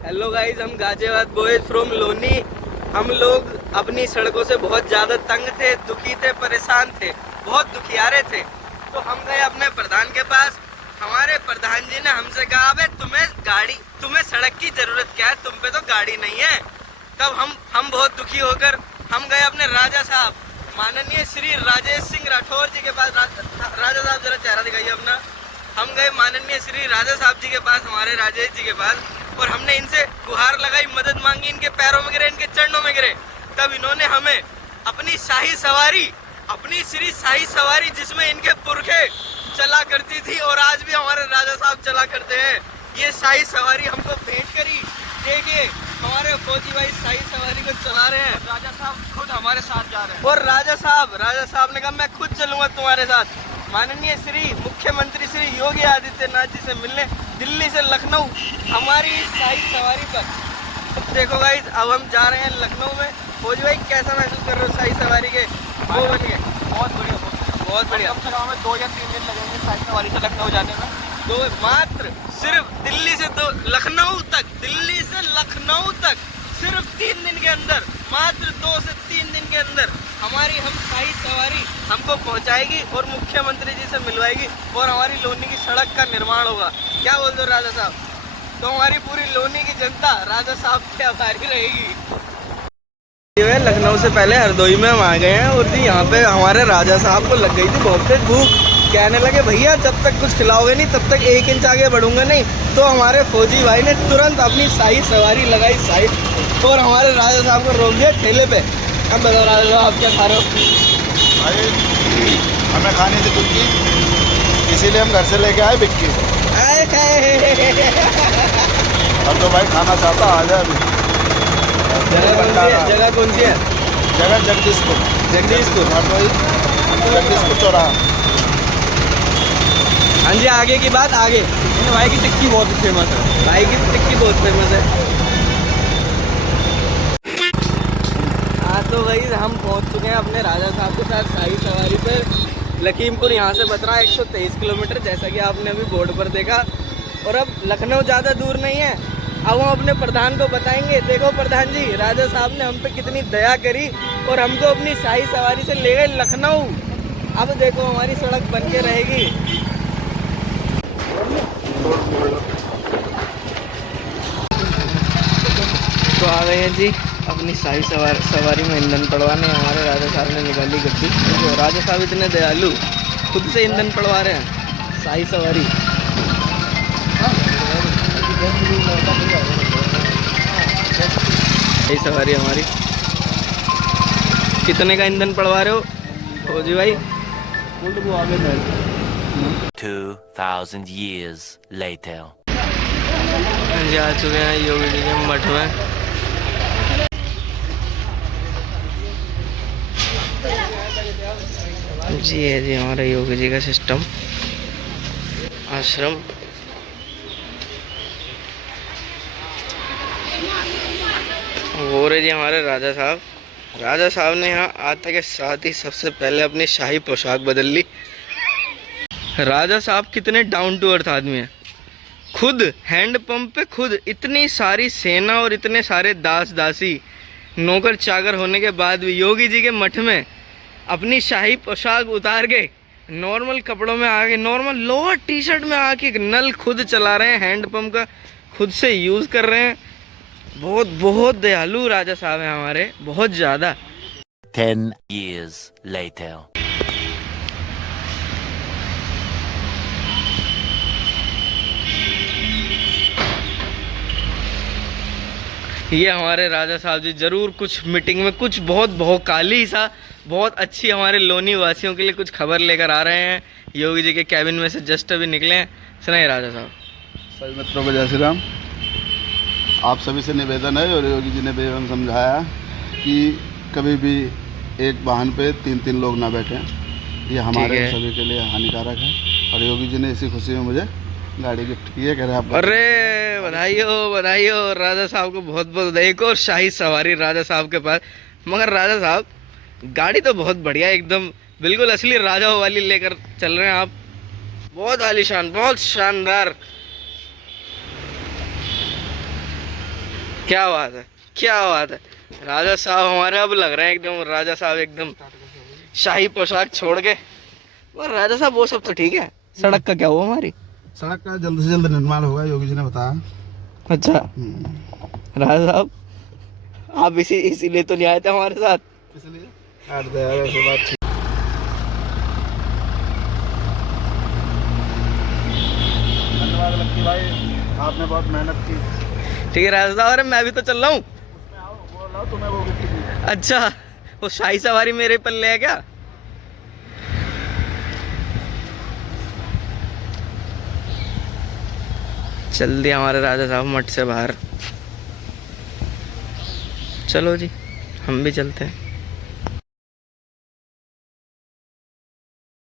Hello guys, हम Ghaziabad boys from Loni. हम लोग अपनी सड़कों से बहुत ज़्यादा तंग थे, दुखी थे, परेशान थे, बहुत दुखियारे थे। तो हम गए अपने प्रधान के पास। हमारे प्रधान जी ने हमसे कहा, अबे तुम्हें सड़क की ज़रूरत क्या है, तुम पे तो गाड़ी नहीं है। तब हम बहुत दुखी होकर हम गए अपने राजा साहब, माननीय श्री राजेश सिंह राठौर जी के पास। राजा साहब जरा चेहरा दिखाइए अपना। हम गए माननीय श्री राजा साहब जी के पास, हमारे राजेश जी के पास, और हमने इनसे गुहार लगाई, मदद मांगी, इनके पैरों में गिरे, इनके चरणों में गिरे। तब इन्होंने हमें अपनी शाही सवारी, अपनी श्री शाही सवारी जिसमें इनके पुरखे चला करती थी और आज भी हमारे राजा साहब चला करते हैं, ये शाही सवारी हमको भेंट करी। देखिए हमारे फौजी भाई शाही सवारी को चला रहे हैं, राजा साहब खुद हमारे साथ जा रहे हैं। और राजा साहब ने कहा, मैं खुद चलूंगा तुम्हारे साथ। माननीय श्री मुख्यमंत्री श्री योगी आदित्यनाथ जी से मिलने दिल्ली से लखनऊ हमारी इस शाही सवारी पर। अब देखो गाइस, अब हम जा रहे हैं लखनऊ में। फौजी भाई कैसा महसूस कर रहे हो शाही सवारी के वो बन के? बहुत बढ़िया, बहुत बढ़िया। कम से कम हमें 2 या 3 दिन लगेंगे शाही सवारी से लखनऊ जाने में। तो मात्र सिर्फ दिल्ली से लखनऊ तक, दिल्ली से लखनऊ तक सिर्फ 3 दिन के अंदर, मात्र 2 से 3 दिन के अंदर हमारी हम शाही सवारी हमको पहुंचाएगी और मुख्यमंत्री जी से मिलवाएगी और हमारी लोनी की सड़क का निर्माण होगा। क्या बोलते हो राजा साहब? तो हमारी पूरी लोनी की जनता राजा साहब की आभारी रहेगी। लखनऊ से पहले हरदोई में हम आ गए हैं और जी यहाँ पे हमारे राजा साहब को लग गई थी बहुत तेज भूख। कहने लगे, भैया जब तक कुछ खिलाओगे नहीं तब तक 1 इंच आगे बढ़ूंगा नहीं। तो हमारे फौजी भाई ने तुरंत अपनी शाही सवारी लगाई साइड और हमारे राजा साहब को रोक दिया ठेले पे। अब बताओ राजा साहब, आप क्या खा रहे हो? भाई हमें खानी थी कुल्फी, इसीलिए हम घर से लेके आए बिक्की। अब तो भाई खाना चाहता आ जाए अभी। जगह कौन सी है? जगह जगदीशपुर चौराहा। हाँ जी, आगे की बात आगे। भाई की टिक्की बहुत फेमस है, भाई की टिक्की बहुत फेमस है। हाँ तो भाई हम पहुँच चुके हैं अपने राजा साहब के साथ शाही सवारी पर। लखीमपुर यहाँ से बच रहा है 123 किलोमीटर, जैसा कि आपने अभी बोर्ड पर देखा। और अब लखनऊ ज़्यादा दूर नहीं है। अब हम अपने प्रधान को बताएंगे, देखो प्रधान जी, राजा साहब ने हम पे कितनी दया करी और हमको अपनी शाही सवारी से ले गए लखनऊ। अब देखो हमारी सड़क बन के रहेगी। तो आ गए हैं जी अपनी शाही सवारी में ईंधन पड़वाने। हमारे राजा साहब ने निकाली गड्डी। तो राजा साहब इतने दयालु, खुद से ईंधन पड़वा रहे हैं शाही सवारी। शाही सवारी हमारी। कितने का ईंधन पड़वा रहे हो फौजी भाई? 2000 years later. आ चुके हैं योगी जी के मठ में। जी है जी हमारे योगी जी का सिस्टम, आश्रम। वो रहे जी हमारे राजा साहब। राजा साहब ने यहाँ आते के साथ ही सबसे पहले अपनी शाही पोशाक बदल ली। राजा साहब कितने डाउन टू अर्थ आदमी हैं। खुद हैंड पंप पे खुद इतनी सारी सेना और इतने सारे दास दासी नौकर चाकर होने के बाद भी योगी जी के मठ में अपनी शाही पोशाक उतार के नॉर्मल कपड़ों में आके, नॉर्मल लोअर टी शर्ट में आके नल खुद चला रहे हैं, हैंड पंप का खुद से यूज़ कर रहे हैं। बहुत बहुत दयालु राजा साहब हैं हमारे, बहुत ज़्यादा। 10 years later. ये हमारे राजा साहब जी जरूर कुछ मीटिंग में कुछ बहुत भौकाली सा, बहुत अच्छी हमारे लोनी वासियों के लिए कुछ खबर लेकर आ रहे हैं। योगी जी के कैबिन में से जस्ट अभी निकले हैं। सुनाइए राजा साहब। सभी मित्रों को जय श्री राम। आप सभी से निवेदन है और योगी जी ने भी एवं समझाया कि कभी भी एक वाहन पे 3-3 लोग ना बैठें, ये हमारे सभी के लिए हानिकारक है। और योगी जी ने इसी खुशी में मुझे गाड़ी गिफ्ट की है, कह रहे आप। अरे बधाई हो राजा साहब को, बहुत बहुत। एक और शाही सवारी राजा साहब के पास। मगर राजा साहब गाड़ी तो बहुत बढ़िया, एकदम बिल्कुल असली राजा वाली लेकर चल रहे हैं आप। बहुत आलीशान, बहुत शानदार। क्या बात है, क्या बात है। राजा साहब हमारे अब लग रहे हैं एकदम राजा साहब, एकदम शाही पोशाक छोड़ के। और राजा साहब वो सब तो ठीक है, सड़क का क्या हुआ हमारी? सड़क का जल्द से जल्द निर्माण होगा, योगी जी ने बताया। अच्छा राजा साहब, आप इसीलिए तो नहीं आए थे हमारे साथ। इसलिए काट दे यार, ऐसी बात ठीक। धन्यवाद लक्की भाई, आपने बहुत मेहनत की। ठीक है राजा साहब, अरे मैं भी तो चल रहा हूँ। उसमें आओ, बोल रहा हूँ तुम्हें वो गिफ्ट दी। अच्छा, वो शाही सवारी मेरे पल्ले है क्या? चल दिया हमारे राजा साहब मठ से बाहर। चलो जी, हम भी चलते हैं।